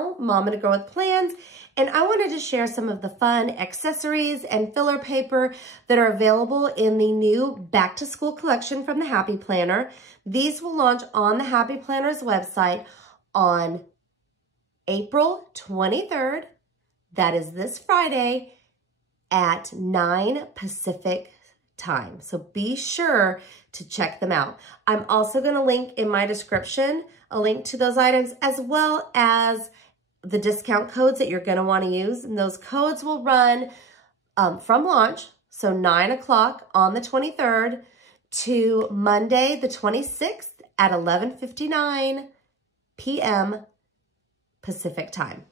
channel, Mom and a Girl with Plans, and I wanted to share some of the fun accessories and filler paper that are available in the new back to school collection from the Happy Planner. These will launch on the Happy Planner's website on April 23rd. That is this Friday at 9 Pacific time. So be sure to check them out. I'm also going to link in my description a link to those items as well as the discount codes that you're going to want to use. And those codes will run from launch, so 9 o'clock on the 23rd to Monday the 26th at 11:59 p.m. Pacific time.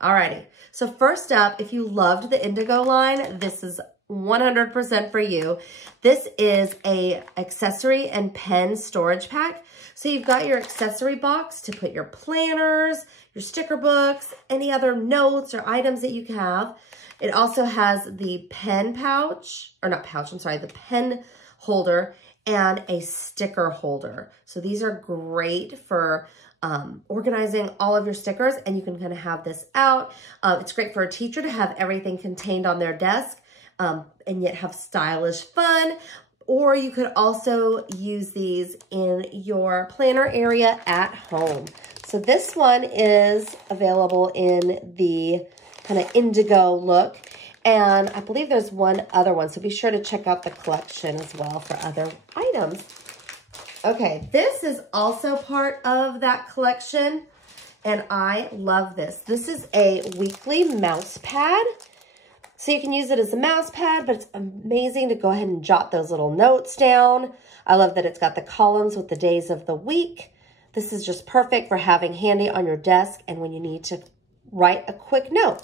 Alrighty, so first up, if you loved the Indigo line, this is 100% for you. This is a accessory and pen storage pack. So you've got your accessory box to put your planners, your sticker books, any other notes or items that you have. It also has the pen pouch, or not pouch, I'm sorry, the pen holder and a sticker holder. So these are great for organizing all of your stickers, and you can kind of have this out. It's great for a teacher to have everything contained on their desk and yet have stylish fun. Or you could also use these in your planner area at home. So this one is available in the kind of indigo look. And I believe there's one other one. So be sure to check out the collection as well for other items. Okay, this is also part of that collection. And I love this. This is a weekly mouse pad. So you can use it as a mouse pad, but it's amazing to go ahead and jot those little notes down. I love that it's got the columns with the days of the week. This is just perfect for having handy on your desk and when you need to write a quick note.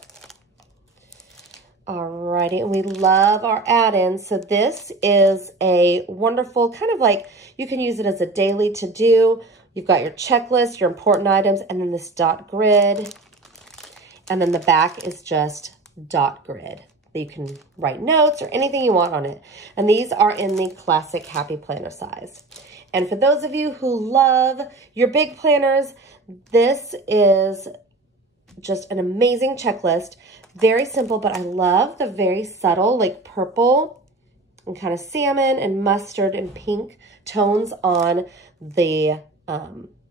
Alrighty, and we love our add-ins. So this is a wonderful kind of like, you can use it as a daily to-do. You've got your checklist, your important items, and then this dot grid. And then the back is just dot grid. You can write notes or anything you want on it. And these are in the classic Happy Planner size. And for those of you who love your big planners, this is just an amazing checklist. Very simple, but I love the very subtle, like purple and kind of salmon and mustard and pink tones on the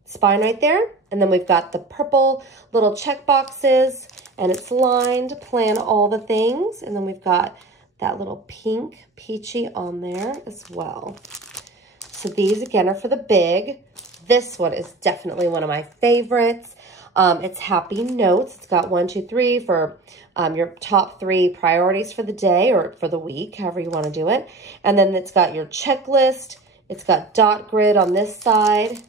spine right there. And then we've got the purple little check boxes, and it's lined, plan all the things. And then we've got that little pink peachy on there as well. So these, again, are for the big. This one is definitely one of my favorites. It's Happy Notes. It's got 1, 2, 3 for your top 3 priorities for the day or for the week, however you want to do it. And then it's got your checklist. It's got dot grid on this side.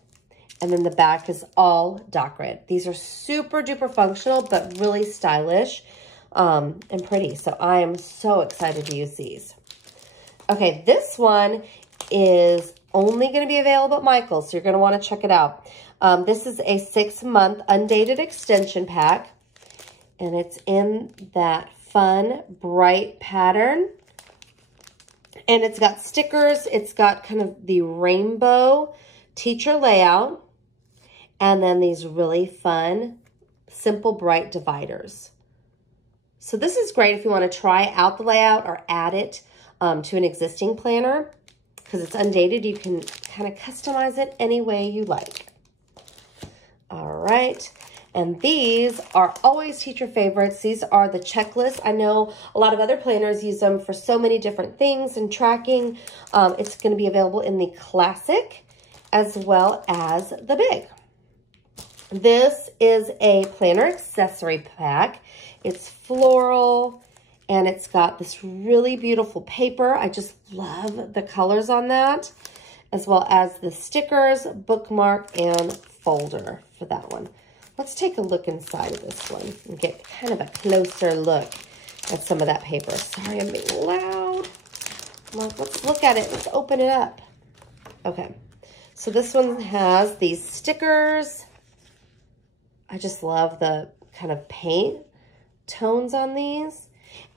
And then the back is all dot grid. These are super duper functional, but really stylish and pretty. So I am so excited to use these. Okay, this one is only going to be available at Michael's, so you're going to want to check it out. This is a 6-month Undated extension pack, and it's in that fun, bright pattern. And it's got stickers. It's got kind of the rainbow teacher layout. And then these really fun, simple, bright dividers. So this is great if you want to try out the layout or add it to an existing planner. Because it's undated, you can kind of customize it any way you like. All right. And these are always teacher favorites. These are the checklists. I know a lot of other planners use them for so many different things and tracking. It's going to be available in the classic as well as the big. This is a planner accessory pack. It's floral and it's got this really beautiful paper. I just love the colors on that, as well as the stickers, bookmark, and folder for that one. Let's take a look inside of this one and get kind of a closer look at some of that paper. Sorry, I'm being loud. Let's look at it. Let's open it up. Okay, so this one has these stickers. I just love the kind of paint tones on these.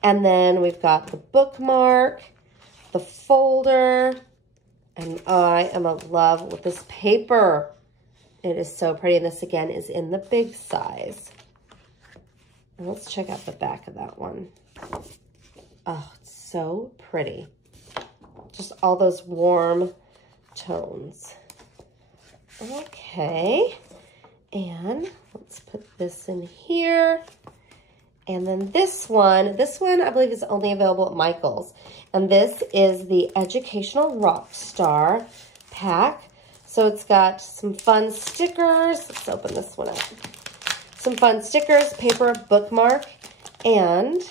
And then we've got the bookmark, the folder, and I am in love with this paper. It is so pretty, and this again is in the big size. And let's check out the back of that one. Oh, it's so pretty. Just all those warm tones. Okay. And let's put this in here. And then this one I believe is only available at Michael's. And this is the Educational Rockstar pack. So it's got some fun stickers. Let's open this one up. Some fun stickers, paper, bookmark, and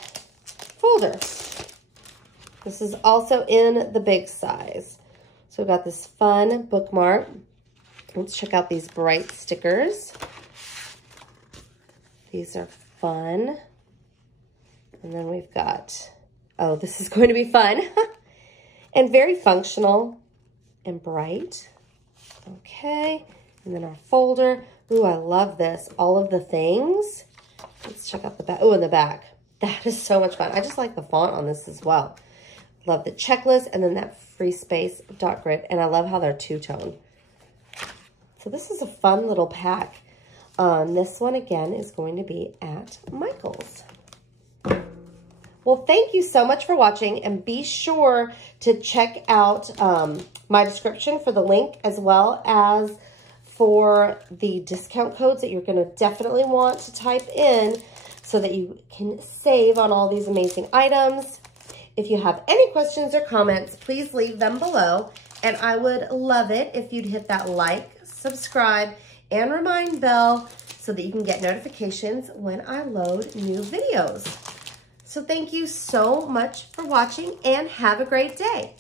folder. This is also in the big size. So we've got this fun bookmark. Let's check out these bright stickers. These are fun. And then we've got, oh, this is going to be fun. And very functional and bright. Okay. And then our folder. Ooh, I love this. All of the things. Let's check out the back. Oh, in the back. That is so much fun. I just like the font on this as well. Love the checklist and then that free space dot grid. And I love how they're two-tone. So this is a fun little pack. This one, again, is going to be at Michael's. Well, thank you so much for watching, and be sure to check out my description for the link, as well as for the discount codes that you're going to definitely want to type in so that you can save on all these amazing items. If you have any questions or comments, please leave them below, and I would love it if you'd hit that like, subscribe, and remind bell so that you can get notifications when I load new videos. So thank you so much for watching, and have a great day.